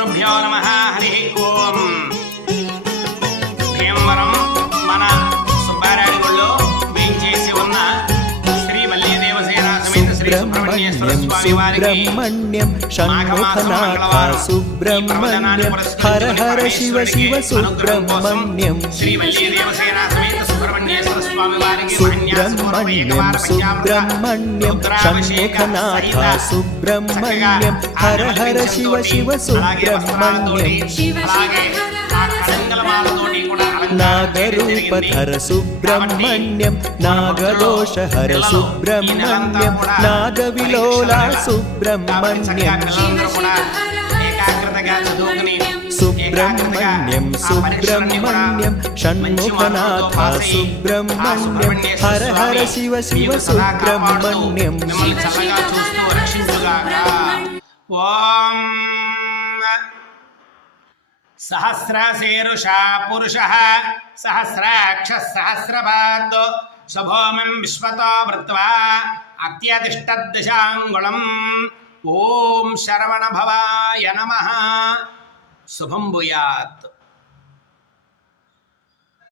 గురుభ్యో నమః. హరి ఓం. భీమవరం మన సుబ్బారాయుడులో వేయించేసి ఉన్న శ్రీ మల్లి దేవసేన సమేత శ్రీ సుబ్రహ్మణ్యేశ్వర స్వామి వారికి సుబ్రహ్మణ్యం షణ్ముఖనాథ సుబ్రహ్మణ్యం హర హర శివ శివ సుబ్రహ్మణ్యం శ్రీ మల్లి దేవసేన సమేత సుబ్రహ్మణ్యేశ్వర స్వామి వారికి సుబ్రహ్మణ్యం సుబ్రహ్మణ్యం షణ్ముఖనాథ సుబ్రహ్మణ్యం హర హర శివ శివ సుబ్రహ్మణ్యం నాగరూపధర సుబ్రహ్మణ్యం నాగదోషహర సుబ్రహ్మణ్యం నాగవిలోల సుబ్రహ్మణ్యం సుబ్రహ్మణ్యం సుబ్రహ్మణ్యం షణ్ముఖనాథ సుబ్రహ్మణ్యం హర హర శివ శివ సుబ్రహ్మణ్యం ఓం సహస్రశీరుషా పురుషః సహస్రాక్షః సహస్రపాద్ శుభోమం విశ్వతో వృత్వా అత్యతిష్టద్దశాంగుళం. ఓం శరవణ భవాయ నమః. శుభం భూయాత్.